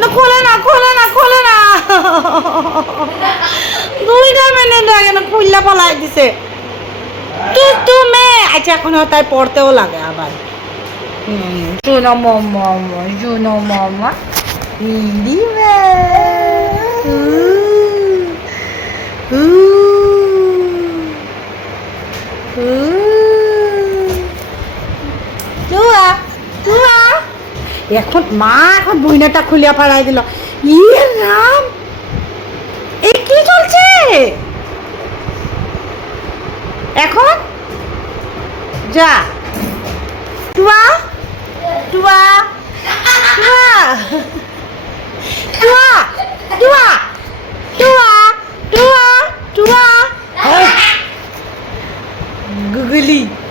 না, খোলে না খোলে না খোলে না। দুইটা মিনিট লাগে না খুললা পলাই দিছে। তু তু মে আচ্ছা এখন তাই পড়তেও লাগে আবার। জুনো মামা জুনো মামা। ইলি মে Ooh. Ooh. এখন মা এখন বইনাটা খুলিয়া পাড়াই দিল। ইয়ে রাম! এ কি চলছে? এখন? যা। টুয়া? টুয়া? টুয়া? টুয়া? টুয়া? টুয়া? টুয়া? টুয়া? গুগলি। ইয়া